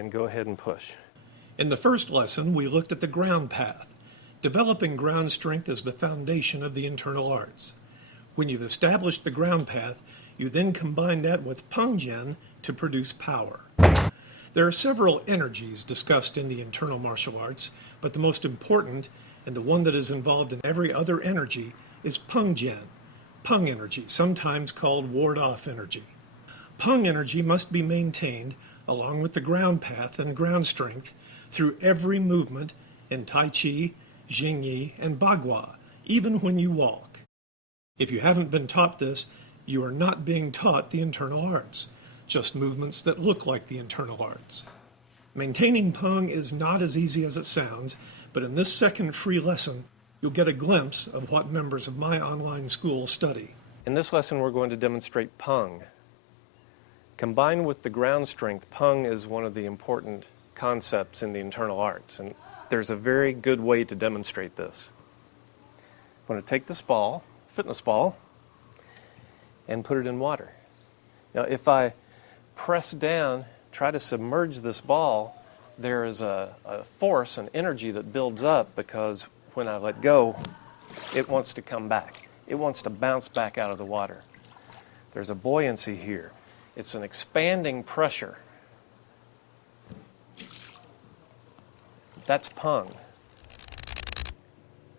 and go ahead and push. In the first lesson, we looked at the ground path. Developing ground strength is the foundation of the internal arts. When you've established the ground path, you then combine that with Peng to produce power. There are several energies discussed in the internal martial arts, but the most important, and the one that is involved in every other energy, is Peng energy, sometimes called ward-off energy. Peng energy must be maintained, along with the ground path and ground strength, through every movement in Tai Chi, Hsing-I, and Bagua, even when you walk. If you haven't been taught this, you are not being taught the internal arts, just movements that look like the internal arts. Maintaining Peng is not as easy as it sounds, but in this second free lesson, you'll get a glimpse of what members of my online school study. In this lesson, we're going to demonstrate Peng. Combined with the ground strength, Peng is one of the important concepts in the internal arts, and there's a very good way to demonstrate this. I'm going to take this ball, fitness ball, and put it in water. Now, if I press down, try to submerge this ball, there is a force, an energy that builds up because when I let go, it wants to come back. It wants to bounce back out of the water. There's a buoyancy here. It's an expanding pressure. That's Peng.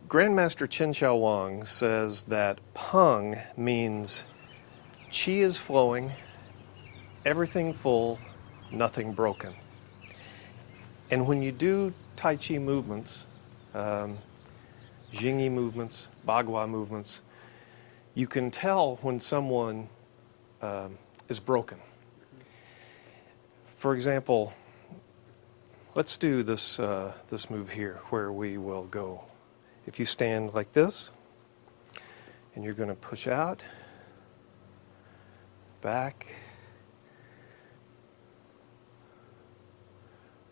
Grandmaster Chen Xiaowang says that Peng means Qi is flowing, everything full, nothing broken. And when you do Tai Chi movements, Hsing-I movements, Bagua movements, you can tell when someone is broken. For example, let's do this move here where we will go. If you stand like this, and you're going to push out, back.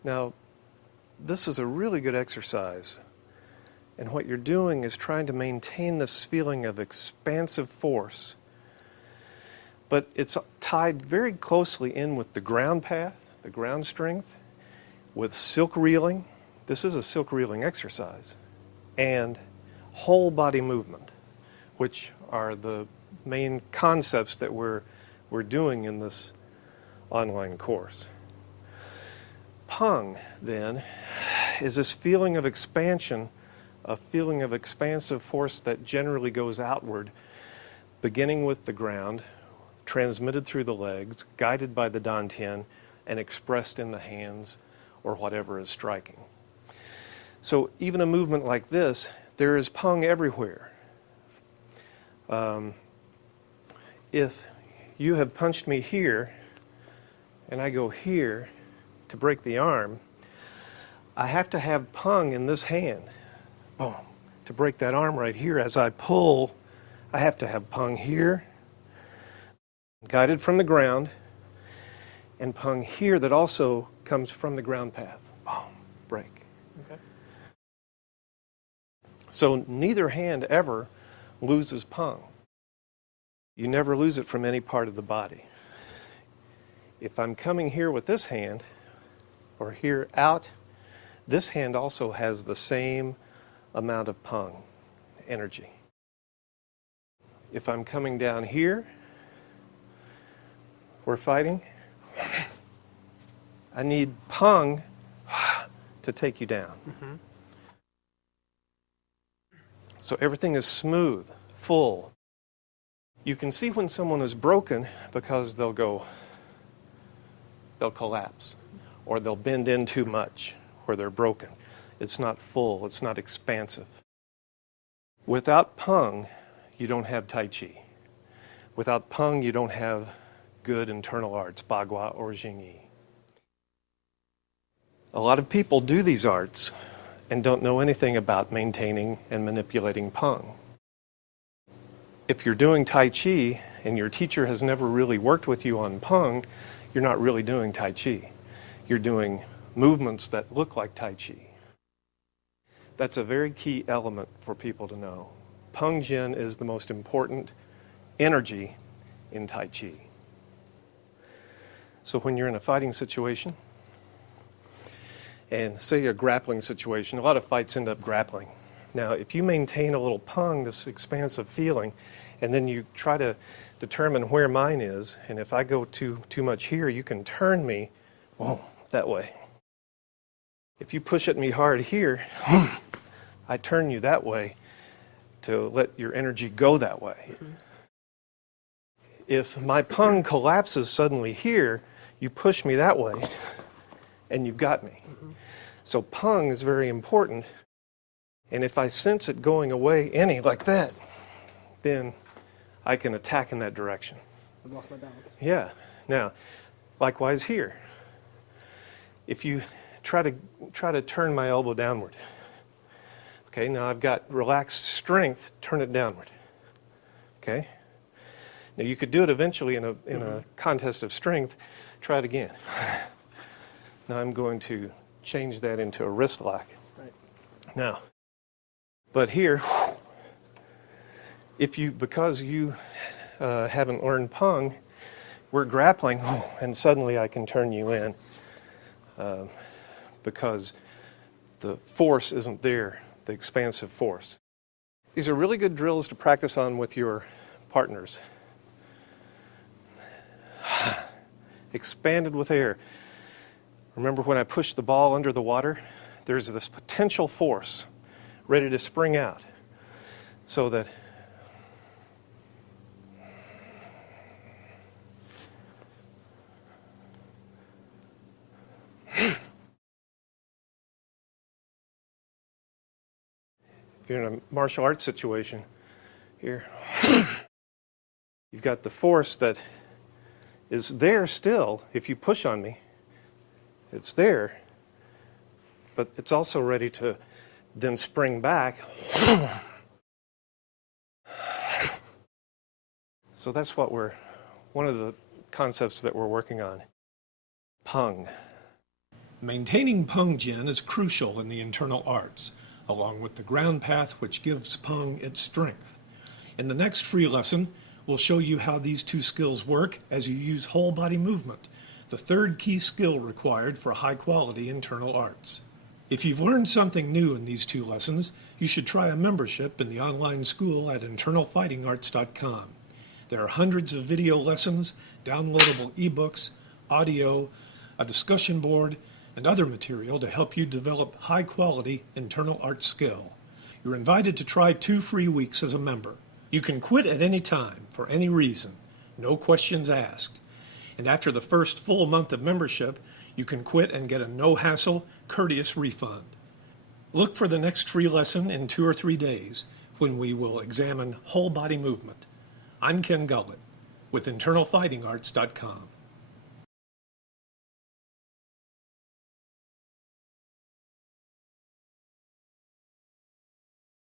Now, this is a really good exercise. And what you're doing is trying to maintain this feeling of expansive force. But it's tied very closely in with the ground path, the ground strength, with silk reeling. This is a silk reeling exercise. And whole body movement, which are the main concepts that we're doing in this online course. Peng, then, is this feeling of expansion, a feeling of expansive force that generally goes outward, beginning with the ground, transmitted through the legs, guided by the dantian, and expressed in the hands or whatever is striking. So even a movement like this, there is Peng everywhere. If you have punched me here, and I go here to break the arm, I have to have Peng in this hand, boom, to break that arm right here. As I pull, I have to have Peng here, guided from the ground, and Peng here that also comes from the ground path. Boom, break. Okay. So neither hand ever loses Peng. You never lose it from any part of the body. If I'm coming here with this hand, or here out, this hand also has the same amount of Peng energy. If I'm coming down here, we're fighting, I need Peng to take you down. Mm-hmm. So everything is smooth, full. You can see when someone is broken because they'll collapse, or they'll bend in too much where they're broken. It's not full, it's not expansive. Without Peng, you don't have Tai Chi. Without Peng, you don't have good internal arts, Bagua or Hsing-I. A lot of people do these arts and don't know anything about maintaining and manipulating Peng. If you're doing Tai Chi and your teacher has never really worked with you on Peng, you're not really doing Tai Chi. You're doing movements that look like Tai Chi. That's a very key element for people to know. Peng Jin is the most important energy in Tai Chi. So when you're in a fighting situation, and say a grappling situation, a lot of fights end up grappling. Now, if you maintain a little pung, this expansive feeling, and then you try to determine where mine is, and if I go too much here, you can turn me that way. If you push at me hard here, I turn you that way to let your energy go that way. If my pung collapses suddenly here, you push me that way, and you've got me. So pung is very important, and if I sense it going away any like that, then I can attack in that direction. I've lost my balance. Yeah. Now, likewise here. If you try to turn my elbow downward, okay, now I've got relaxed strength, turn it downward. Okay? Now you could do it eventually in a contest of strength. Try it again. Now I'm going to change that into a wrist lock. Right. Now, but here, because you haven't learned pung, we're grappling, and suddenly I can turn you in because the force isn't there, the expansive force. These are really good drills to practice on with your partners. Expanded with air. Remember when I pushed the ball under the water? There's this potential force ready to spring out so that if you're in a martial arts situation here, you've got the force that is there still. If you push on me, it's there, but it's also ready to then spring back. So that's one of the concepts that we're working on. Pung. Maintaining pung jin is crucial in the internal arts, along with the ground path which gives pung its strength. In the next free lesson, we'll show you how these two skills work as you use whole body movement, the third key skill required for high-quality internal arts. If you've learned something new in these two lessons, you should try a membership in the online school at internalfightingarts.com. There are hundreds of video lessons, downloadable ebooks, audio, a discussion board, and other material to help you develop high-quality internal arts skill. You're invited to try 2 free weeks as a member. You can quit at any time, for any reason, no questions asked. And after the first full month of membership, you can quit and get a no-hassle, courteous refund. Look for the next free lesson in 2 or 3 days when we will examine whole body movement. I'm Ken Gullette with internalfightingarts.com.